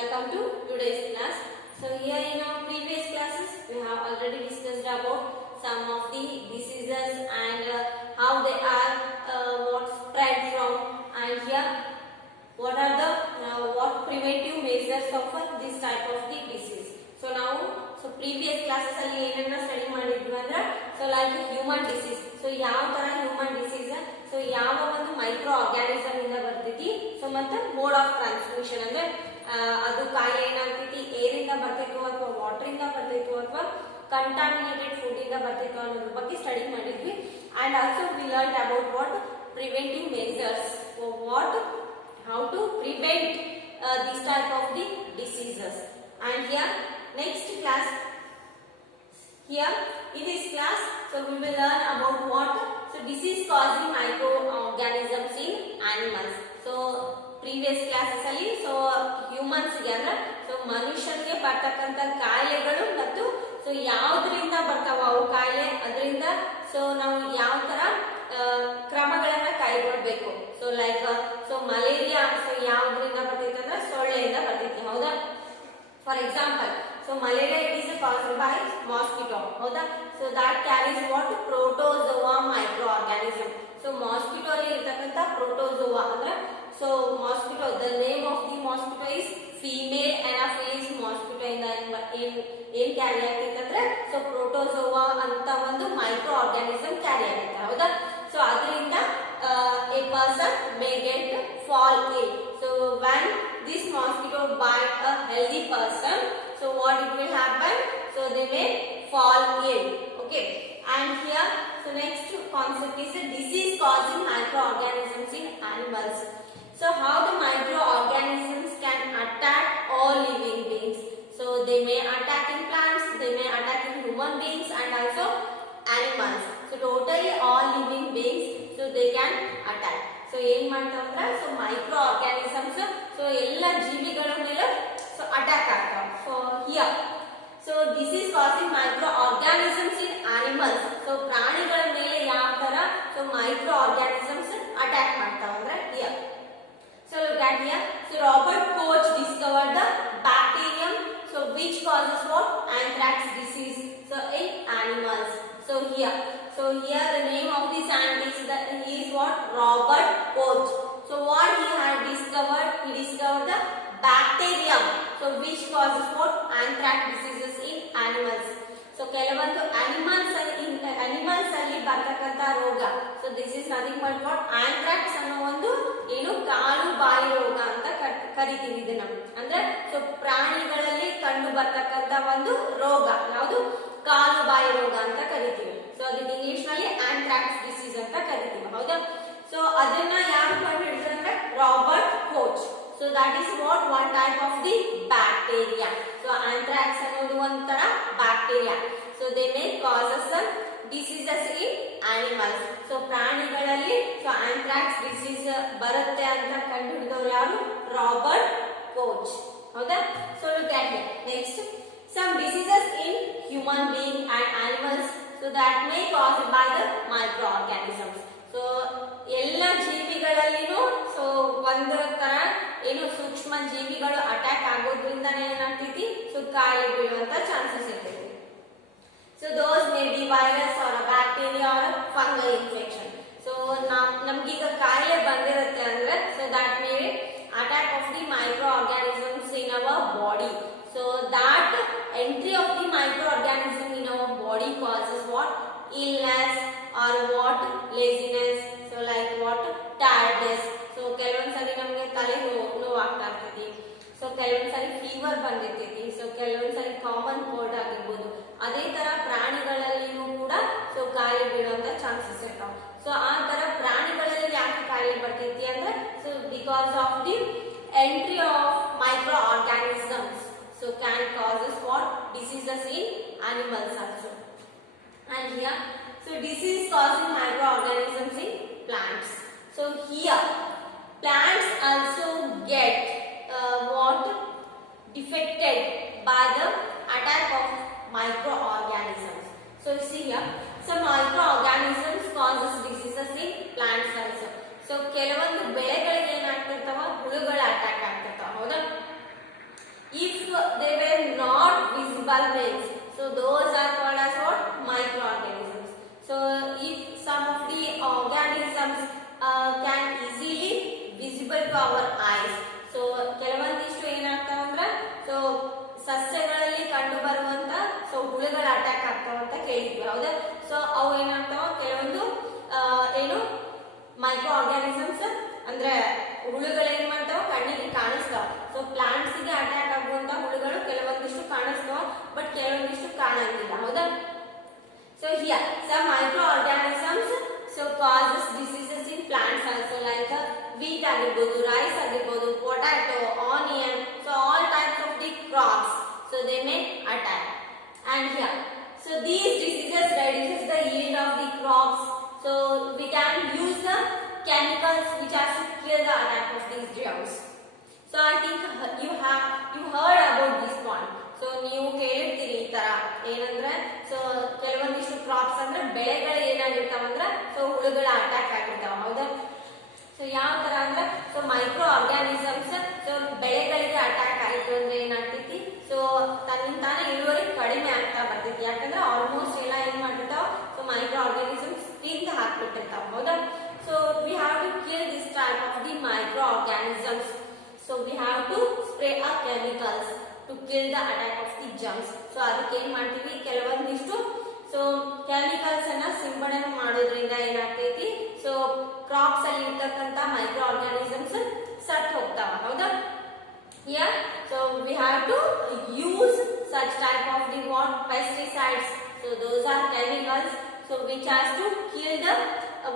welcome to today's class. So here in our previous classes we have already discussed about some of the diseases and how they are what spread from, and here what are the what preventive measures of this type of the disease. So now previous classes ಅಲ್ಲಿ ಏನನ್ನ ಸ್ಟಡಿ ಮಾಡಿದ್ವಿ ಅಂದ್ರೆ so like human disease. So ಯಾವ ತರ human disease, so ಯಾವ ಒಂದು micro organism ಇಂದ ಬರ್ತೈತಿ, ಸೊ ಮತ್ತೆ ಮೋಡ್ ಆಫ್ ಟ್ರಾನ್ಸ್ಮಿಷನ್ ಅಂದ್ರೆ ಅದು ಕಾಯಿಲೆ ಏನಾಗ್ತೈತಿ, ಏರ್ ಇಂದ ಬರ್ತೈತೋ ಅಥವಾ ವಾಟರ್ ಇಂದ ಬರ್ತೈತೋ ಅಥವಾ ಕಂಟಾಮಿನೇಟೆಡ್ ಫುಡ್ ಇಂದ ಬರ್ತೈತೋ ಅನ್ನೋದ್ರ ಬಗ್ಗೆ ಸ್ಟಡಿ ಮಾಡಿದ್ವಿ. And also we learn about what preventive measures, what how to prevent this type of the diseases. And here next class, here in this class so we will learn about what disease causing microorganisms in animals. So previous classes ಅಲ್ಲಿ so humans ಗೆ ಅಂದ್ರೆ so ಮನುಷ್ಯನಿಗೆ ಬರ್ತಕ್ಕಂತ ಕಾಯಿಲೆಗಳು ಮತ್ತು so ಯಾವುದರಿಂದ ಬರ್ತಾವ ಅವು ಕಾಯಿಲೆ, ಅದರಿಂದ so ನಾವು ಯಾವ ತರ ಕ್ರಮಗಳನ್ನ ಕೈಗೊಳ್ಳಬೇಕು. So like so malaria so ಯಾವುದರಿಂದ ಬರ್ತೈತೆ ಅಂದ್ರೆ ಸೊಳ್ಳೆಯಿಂದ ಬರ್ತೈತಿ, ಹೌದಾ? For example so malaria it is caused by mosquito, ಹೌದಾ? So that carries what protozoa micro organism. So mosquito ಅಲ್ಲಿ ಇರತಕ್ಕಂತ ಪ್ರೋಟೋಜೋವಾ ಅಂದ್ರೆ so mosquito, the name of the mosquito is female anopheles mosquito ಇಂದ ಏನ್ ಕ್ಯಾರಿ ಆಗ್ತೈತೆ ಅಂದ್ರೆ ಸೊ ಪ್ರೋಟೋಜೋವಾ ಅಂತ ಒಂದು ಮೈಕ್ರೋ ಆರ್ಗಾನಿಸಮ್ ಕ್ಯಾರಿ ಆಗುತ್ತೆ, ಹೌದಾ? ಸೊ ಅದರಿಂದ a person may get fall ill. So when this mosquito bite a healthy person, so what it will happen, so they may fall ill. Okay, and here so next concept is a disease causing microorganisms in animals. So how the microorganisms can attack all living beings. So they may attack in plants, they may attack in human beings and also animals. So totally all living beings so they can attack. So ಏನ್ ಮಾಡ್ತಾವ ಅಂದ್ರೆ so micro organisms so ಎಲ್ಲ ಜೀವಿಗಳ ಮೇಲೆ so attack ಆಗ್ತಾವ. So here so this is causing micro organisms in animals. So ಪ್ರಾಣಿಗಳ ಮೇಲೆ ಯಾವ ತರ ಸೊ ಮೈಕ್ರೋ ಆರ್ಗಾನಿಸಮ್ಸ್ ಅಟ್ಯಾಕ್ ಮಾಡ್ತಾವ ಅಂದ್ರೆ here. So look at here. So Robert Koch discovered the bacterium so which causes what? Anthrax disease so in animals. So here the name of the scientist that he is what? Robert Koch. So what he had discovered? He discovered the bacterium so which causes what? Anthrax diseases in animals. So ಕೆಲವೊಂದು animals ಅಲ್ಲಿ ಬರ್ತಕ್ಕಂತ ರೋಗ, so this is nothing but what? Anthrax ಅನ್ನೋ ಒಂದು ಏನು ಕಾಲು ಬಾಯಿ ರೋಗ ಅಂತ ಕರಿತೀವಿ ಇದನ್ನ. ಅಂದ್ರೆ ಸೊ ಪ್ರಾಣಿಗಳಲ್ಲಿ ಕಂಡು ಬರ್ತಕ್ಕಂತ ಒಂದು ರೋಗ ಯಾವುದು? ಕಾಲು ಬಾಯಿ ರೋಗ ಅಂತ ಕರಿತೀವಿ. ಸೊ ಅದಕ್ಕೆ ಇಂಗ್ಲಿಷ್ ನಲ್ಲಿ ಆಂಥ್ರಾಕ್ಸ್ ಡಿಸೀಸ್ ಅಂತ ಕರಿತೀವಿ, ಹೌದಾ? ಸೊ ಅದನ್ನ ಯಾರು ಕಂಡು ಹಿಡಿದ್ರೆ Robert coach. So that is what one type of the bacteria. So anthrax ಅನ್ನೋದು ಒಂಥರ bacteria. So they May causes diseases in animals. So ಪ್ರಾಣಿಗಳಲ್ಲಿ ಸೊ ಆಂಥ್ರಾಕ್ಸ್ ಡಿಸೀಸ್ ಬರುತ್ತೆ ಅಂತ ಕಂಡು ಹಿಡಿದವರು ಯಾರು? ರಾಬರ್ಟ್ ಕೋಚ್, ಹೌದಾ? So look at here. Next some diseases in human being and animals so that may caused by the microorganisms. So ಎಲ್ಲ ಜೀವಿಗಳಲ್ಲಿನೂ ಸೊ ಒಂದು ತರ ಏನು ಸೂಕ್ಷ್ಮ ಜೀವಿಗಳು ಅಟ್ಯಾಕ್ ಆಗೋದ್ರಿಂದ ಏನಾಗ್ತೈತಿ ಸೊ ಕಾಯಿಲೆ ಬೀಳುವಂತ ಚಾನ್ಸಸ್ ಇರ್ತೈತಿ. So those may be virus or a bacteria or a fungal infection. So ನಮ್ಗೀಗ ಕಾಯಿಲೆ ಬಂದಿರುತ್ತೆ ಅಂದ್ರೆ so that may attack of the microorganisms in our body. So that entry of the microorganism in our body causes what? Illness or what? Laziness. So like what? Tiredness. So ಕೆಲವೊಂದ್ಸರಿ ನಮಗೆ ತಲೆ ನೋವು ಆಗ್ತಾ ಇರ್ತೈತಿ. ಸೊ ಕೆಲವೊಂದ್ಸರಿ fever ಬಂದಿರ್ತೈತಿ. So ಕೆಲವೊಂದ್ಸರಿ common cold ಆಗಿರ್ಬೋದು. ಅದೇ ತರ ಪ್ರಾಣಿಗಳಲ್ಲಿನೂ ಕೂಡ ಸೊ ಕಾಯಿಲೆ ಬೀಳುವಂತ ಚಾನ್ಸಸ್ ಇರ್ತಾವ. ಸೊ ಆ ತರ ಪ್ರಾಣಿಗಳಲ್ಲಿ ಯಾಕೆ ಕಾಯಿಲೆ ಬರ್ತೈತಿ ಅಂದ್ರೆ so because of the entry of microorganisms so can causes what? Diseases in animals also. And here so disease causing microorganisms in plants. So here plants also get what? Defected by the attack of microorganisms. So see here some microorganisms causes diseases in plants also. So ಕೆಲವೊಂದು ಬೆಳೆಗಳಿಗೆ ಏನಾಗ್ತಿರ್ತಾವ? ಹುಳುಗಳ ಅಟ್ಯಾಕ್ ಆಗ್ತಿರ್ತಾವ, ಹೌದಾ? ಅಂದ್ರೆ ಹುಳುಗಳು ಏನ್ ಮಾಡ್ತಾವ ಕಣ್ಣಿಗೆ ಕಾಣಿಸ್ತಾವ. ಸೊ ಪ್ಲಾಂಟ್ಸ್ ಗೆ ಅಟ್ಯಾಕ್ ಆಗುವಂತ ಹುಳುಗಳು ಕೆಲವೊಂದಿಷ್ಟು ಕಾಣಿಸ್ತಾವ, ಬಟ್ ಕೆಲವೊಂದಿಷ್ಟು ಕಾಣಂಗಿಲ್ಲ. ಹೌದಾ? So here some microorganisms so causes diseases in plants also, like wheat ಆಗಿರ್ಬೋದು, rice ಆಗಿರ್ಬೋದು, potato, onion, so all types of the crops, so they may attack. And here, so these diseases reduces the yield of the crops, so we can use the chemicals which are to kill the attack of these germs. So I think you heard about this point. So ನೀವು ಕೇಳಿರ್ತೀರಿ ಈ ತರ ಏನಂದ್ರೆ, ಸೊ ಕೆಲವೊಂದಿಷ್ಟು ಕ್ರಾಪ್ಸ್ ಅಂದ್ರೆ ಬೆಳೆಗಳು ಏನಾಗಿರ್ತಾವ ಅಂದ್ರೆ ಸೊ ಹುಳುಗಳ ಅಟ್ಯಾಕ್ ಆಗಿರ್ತಾವ. ಹೌದಾ? ಸೊ ಯಾವ ತರ ಅಂದ್ರೆ, ಸೊ ಮೈಕ್ರೋ ಆರ್ಗ್ಯಾನಿಸಮ್ಸ್ ಸೊ ಬೆಳೆಗಳಿಗೆ ಅಟ್ಯಾಕ್ ಆಯ್ತು ಅಂದ್ರೆ ಏನಾಗ್ತೈತಿ, ಸೊ ತನ್ನಿಂದ ತಾನೇ ಇಳುವರಿ ಕಡಿಮೆ ಆಗ್ತಾ ಬರ್ತೈತಿ. ಯಾಕಂದ್ರೆ ಆಲ್ಮೋಸ್ಟ್ ಎಲ್ಲ ಏನ್ ಮಾಡಿರ್ತಾವ, ಸೊ ಮೈಕ್ರೋ ಆರ್ಗ್ಯಾನಿಸಮ್ಸ್ ತಿಂದು ಹಾಕ್ಬಿಟ್ಟಿರ್ತಾವ. ಹೌದಾ? So we have to kill this type of the micro organisms. So we have to spray a chemicals to kill the attack of the germs. ಸೊ ಅದಕ್ಕೆ ಏನ್ ಮಾಡ್ತೀವಿ, ಕೆಲವೊಂದಿಷ್ಟು ಸೊ ಕೆಮಿಕಲ್ಸ್ ಅನ್ನ ಸಿಂಪಡಣೆ ಮಾಡೋದ್ರಿಂದ ಏನಾಗ್ತೈತಿ, ಸೊ ಕ್ರಾಪ್ಸ್ ಅಲ್ಲಿ ಇರ್ತಕ್ಕಂತ ಮೈಕ್ರೋ ಆರ್ಗ್ಯಾನಿಸಮ್ಸ್ ಸತ್ತು ಹೋಗ್ತಾವ. ಹೌದಾ? Yeah, so we have to use such type of the what pesticides. So those are chemicals so which has to kill the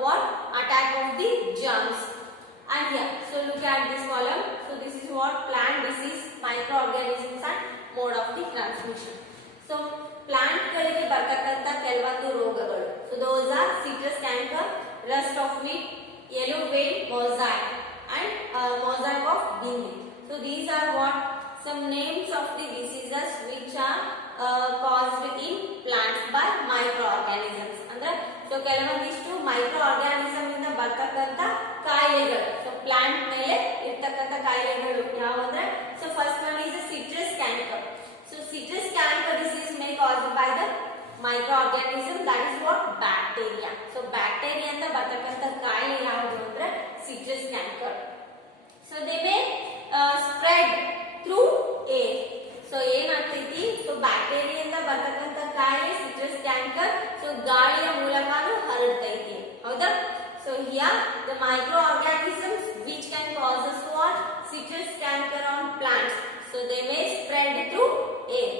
what attack of the germs. And here, so look at this column. So this is what plant disease, microorganisms and mode of the transmission. So plant ಗಳಿಗೆ ಬರ್ತಕ್ಕಂತ ಕೆಲವೊಂದು ರೋಗಗಳು. So those are citrus canker, rust of wheat, yellow vein mosaic and mosaic of binni. So these are what some names of the diseases which are caused in plants by microorganisms. ಅಂದ್ರೆ so ಕೆಲವೊಂದಿಷ್ಟು micro organism ಇಂದ ಬರ್ತಕ್ಕಂತ ಕಾಯಿಲೆಗಳು, so plant ಮೇಲೆ ಇರ್ತಕ್ಕಂತ ಕಾಯಿಲೆಗಳು ಯಾವಂದ್ರೆ, so first one is citrus canker. So citrus canker disease may caused by the microorganism, that is what bacteria. So bacteria ಇಂದ ಬರ್ತಕ್ಕಂತ ಕಾಯಿಲೆ ಯಾವುದು ಅಂದ್ರೆ citrus canker. So they may spread through air. So ಏನಾಗ್ತೈತಿ, ಸೊ ಬ್ಯಾಕ್ಟೀರಿಯಾ ಇಂದ ಬರ್ತಕ್ಕಂತ ಕಾಯಿಲೆ citrus canker so ಗಾಳಿಯ ಮೂಲಕನೂ ಹರಡ್ತೈತಿ. ಹೌದಾ? So here the micro organisms which can causes what citrus canker on plants, so they may spread through air.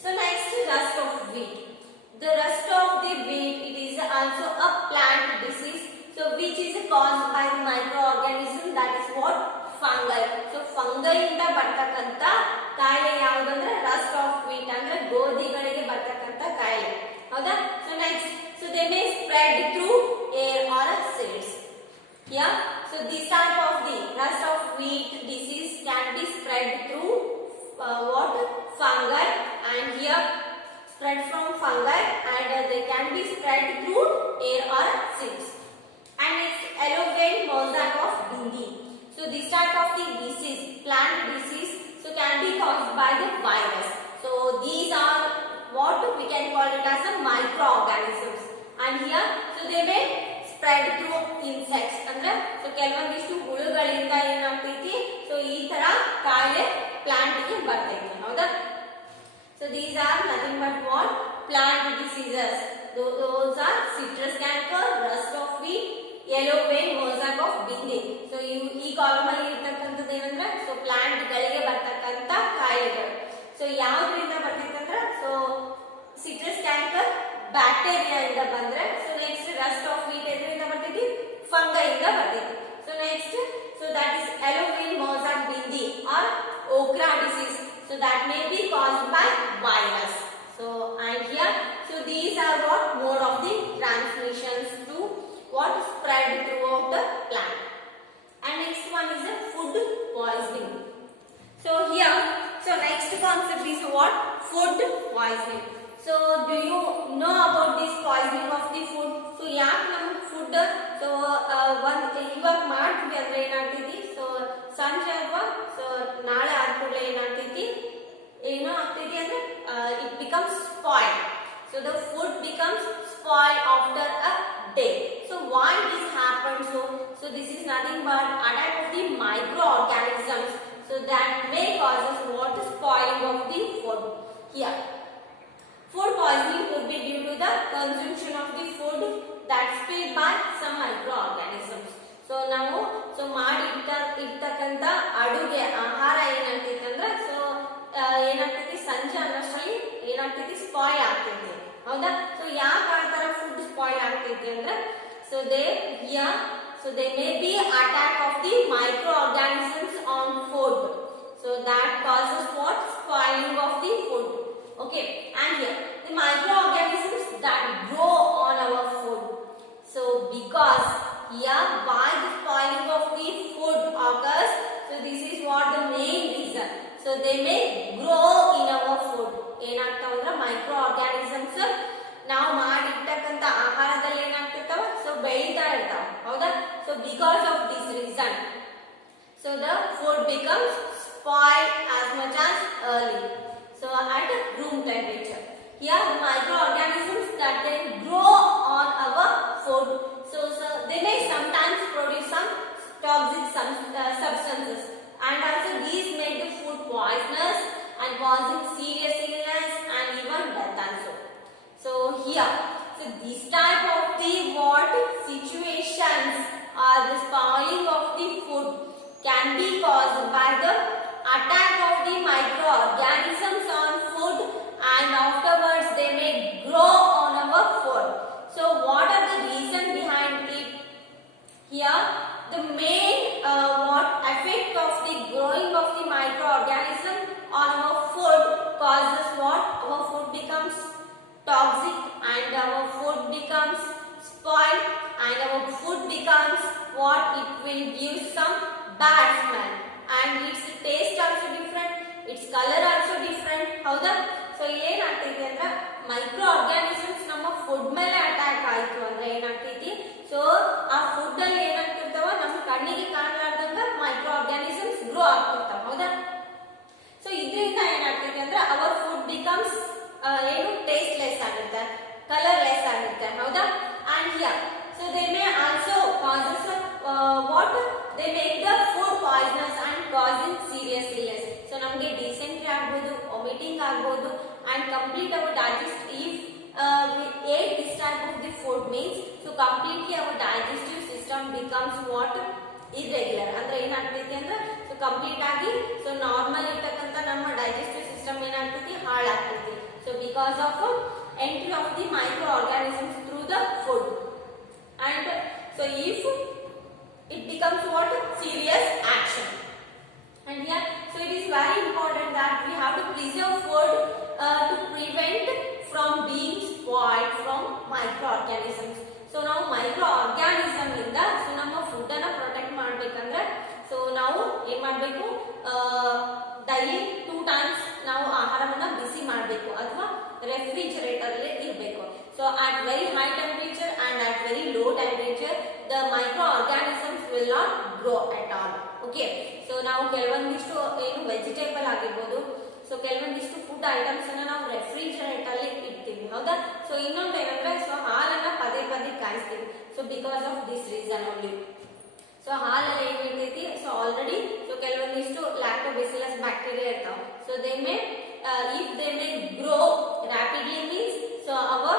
So next, rust of wheat. The rust of the wheat, it is also a plant disease, so which is caused by the microorganism, that is what fungi. So fungi ಇಂದ ಬರ್ತಕ್ಕಂತ ಕಾಯಿಲೆ ಯಾವುದಂದ್ರೆ Rust of wheat, ಅಂದ್ರೆ ಗೋಧಿಗಳಿಗೆ ಬರ್ತಕ್ಕಂತ ಕಾಯಿಲೆ. ಹೌದಾ? So next, so they may spread through air or seeds. Yeah, so this type of the rust of wheat disease can be spread through what fungi, and here spread from fungi, and they can be spread through air or seeds. And it's yellow vein mosaic of binni. So this type of the disease, plant disease, so can be caused by the virus. So these are what we can call it as a microorganisms. And here, so they may spread through insects. ಅಂದ್ರೆ so ಕೆಲವೊಂದಿಷ್ಟು ಹುಳುಗಳಿಂದ ಏನಾಗ್ತೈತಿ, ಸೊ ಈ ತರ ಕಾಯಿಲೆ ಪ್ಲಾಂಟ್ ಗೆ ಬರ್ತೈತಿ. ಹೌದಾ? So these are nothing but what plant diseases. Those are citrus canker, rust of wheat, yellow vein mosaic of binni. So ಈ ಕಾಲಮ್ ಅಲ್ಲಿ ಇರ್ತಕ್ಕಂಥದ್ದು ಏನಂದ್ರೆ, ಸೊ ಪ್ಲಾಂಟ್ ಗಳಿಗೆ ಬರ್ತಕ್ಕಂತ ಕಾಯಿಲೆಗಳು. ಸೊ ಯಾವ್ದ್ರಿಂದ ಬರ್ತೈತೆ ಅಂದ್ರೆ, ಸೊ ಸಿಟ್ರಸ್ ಕ್ಯಾನ್ಕರ್ ಬ್ಯಾಕ್ಟೀರಿಯಾ ಇಂದ ಬಂದ್ರೆ, so next rust of wheat ಎದರಿಂದ ಬರ್ತೈತಿ, ಫಂಗೈ ಇಂದ ಬರ್ತೈತಿ. So next, so that is yellow vein mosaic binni or okra disease. So that may be caused by virus. So and here, so these are what mode of the transmissions to what spread throughout the plant. And next one is a food poisoning. So here, so next concept is what food poisoning. So do you know about this poisoning of the food? So ಯಾಕೆ ನಮ್ಮ food so ಇವಾಗ ಮಾಡ್ತೀವಿ ಅಂದ್ರೆ ಏನಾಗ್ತೈತಿ, ಸೊ ಸಂಜೆ ಅಥವಾ ಸೊ ನಾಳೆ ಆದ್ಕೂಡ್ಲೆ ಏನಾಗ್ತೈತಿ, ಏನೋ ಆಗ್ತೈತಿ ಅಂದ್ರೆ it becomes spoil. So the food becomes spoil after a day. So why this happens? So this is nothing but attack of the microorganisms, so that may causes what spoiling of the food. Here, food poisoning could be due to the consumption of the food that's filled by some microorganisms. So ನಾವು ಸೊ ಮಾಡಿ ಅಡುಗೆ ಆಹಾರ ಏನಾಗ್ತೈತಿ ಅಂದ್ರೆ ಸೊ ಏನಾಗ್ತೈತಿ ಸಂಜೆ ಅನ್ನೋಷ್ಟರಲ್ಲಿ ಏನಾಗ್ತೈತಿ ಸ್ಪಾಯ್ಲ್ ಆಗ್ತೈತಿ ಹೌದಾ. ಸೊ ಯಾಕೆ ಆ ತರ ಫುಡ್ ಸ್ಪಾಯ್ಲ್ ಆಗ್ತೈತಿ ಅಂದ್ರೆ so they may be attack of the microorganisms on food, so that causes what spoiling of the food. Okay, and here the microorganisms that grow on our food. So because here why the spoiling of the food occurs, so this is what the main reason. So they may grow in our food. ಏನಾಗ್ತಾವ ಅಂದ್ರೆ micro organisms ನಾವು ಮಾಡಿರ್ತಕ್ಕಂಥ ಆಹಾರದಲ್ಲಿ ಏನಾಗ್ತಿರ್ತಾವ ಸೊ ಬೆಳೀತಾ ಇರ್ತಾವ ಹೌದಾ. So because of this reason so the food becomes spoiled as much as early, so at room temperature. Here the microorganisms that they grow on our food, so they may sometimes produce some toxic substances, and also these make the food poisonous and causing serious illness and even death also. So here, so this type of the what situations or the spoiling of the food can be caused by the attack of the microorganisms on food, and afterwards they may grow on our food. So what are the reason behind it? Here the main what effect of the growing of the microorganism on our food causes what our food becomes toxic and our food becomes spoiled and our food becomes what it will give some bad smell and its taste also different, its color also different ಹೌದಾ. ಸೊ ಏನಾಗ್ತೈತಿ ಅಂದ್ರೆ micro organisms ನಮ್ಮ ಫುಡ್ ಮೇಲೆ ಅಟ್ಯಾಕ್ ಆಯ್ತು ಅಂದ್ರೆ ಏನಾಗ್ತೈತಿ ಸೊ ಆ ಫುಡ್ ಅಲ್ಲಿ ಏನಾಗ್ತಿರ್ತಾವ ನಮ್ಮ ಕಣ್ಣಿಗೆ ಕಾಣಲಾರ್ದಂಗ ಮೈಕ್ರೋ ಆರ್ಗ್ಯಾನಿಸಮ್ಸ್ ಗ್ರೋ ಆಗ್ತಿರ್ತಾವ ಹೌದಾ. ಸೊ ಇದರಿಂದ ಏನಾಗ್ತೈತಿ ಅಂದ್ರೆ ಅವರ್ ಫುಡ್ ಬಿಕಮ್ಸ್ ಏನು ಟೇಸ್ಟ್ಲೆಸ್ ಆಗುತ್ತೆ, ಕಲರ್ಲೆಸ್ ಆಗುತ್ತೆ ಹೌದಾ. And here so they may also causes what they make the food poisonous and causing serious illness. So ನಮಗೆ dysentery ಆಗಬಹುದು, vomiting ಆಗಬಹುದು and complete our digest if we ate this type of the food means so completely our digestive system becomes what irregular ಅಂದ್ರೆ ಏನಾಗ್ತೈತಿ ಅಂದ್ರೆ so complete ಆಗಿ so normal ಇರ್ತಕ್ಕಂಥ ನಮ್ಮ digestive system ಏನಾಗ್ತೈತಿ ಹಾಳಾಗ್ತೈತಿ. So because of entry of the micro organisms through the food. And so if it becomes what serious action, and here so it is very important that we have to preserve food to prevent from being spoiled from microorganisms. So now microorganism ಇಂದ so ನಮ್ಮ ಫುಡ್ ಅನ್ನ ಪ್ರೊಟೆಕ್ಟ್ ಮಾಡಬೇಕಂದ್ರೆ so ನಾವು ಏನು ಮಾಡಬೇಕು ಡೈಲಿ 2 times ನಾವು ಆಹಾರವನ್ನ ಬಿಸಿ ಮಾಡಬೇಕು ಅಥವಾ ರೆಫ್ರಿಜರೇಟರ್ ಅಲ್ಲಿ ಇರಬೇಕು. So at very high temperature and at very low temperature the microorganisms will not grow at all. Okay, so ನಾವು ಕೆಲವೊಂದಿಷ್ಟು ಏನು ವೆಜಿಟೇಬಲ್ ಆಗಿರಬಹುದು ಸೊ ಕೆಲವೊಂದಿಷ್ಟು ಫುಡ್ ಐಟಮ್ಸ್ ಅನ್ನ ನಾವು ರೆಫ್ರಿಜರೇಟರ್ ಅಲ್ಲಿ ಇಡ್ತೀವಿ ಹೌದಾ. ಸೊ ಇನ್ನೊಂದು ಏನಂದ್ರೆ ಸೊ ಹಾಲನ್ನ ಪದೇ ಪದೇ ಕಾಯಿಸ್ತೀವಿ so because of this reason only. So ಹಾಲಲ್ಲಿ ಏನಿರ್ತೈತಿ ಸೊ ಆಲ್ರೆಡಿ ಸೊ ಕೆಲವೊಂದಿಷ್ಟು ಲ್ಯಾಕ್ಟೋಬೆಸಿಲಸ್ ಬ್ಯಾಕ್ಟೀರಿಯಾ ಇರ್ತಾವ. So they may if they may grow rapidly means so our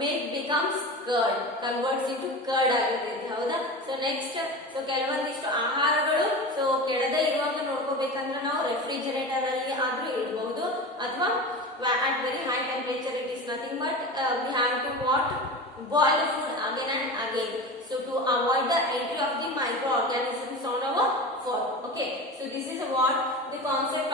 milk becomes curd, converts into curd ಆಗಿರ್ತೈತಿ ಹೌದಾ. ಸೊ ನೆಕ್ಸ್ಟ್ ಸೊ ಕೆಲವೊಂದಿಷ್ಟು ಆಹಾರಗಳು ಸೊ ಕೆಡದೆ ಇರುವಾಗ ನೋಡ್ಕೋಬೇಕಂದ್ರೆ ನಾವು ರೆಫ್ರಿಜರೇಟರ್ ಅಲ್ಲಿ ಆದ್ರೂ ಇಡಬಹುದು ಅಥವಾ at very high temperature it is nothing but we have to what boil the food again and again so to avoid the entry of the microorganisms on our food. Okay, so this is what the concept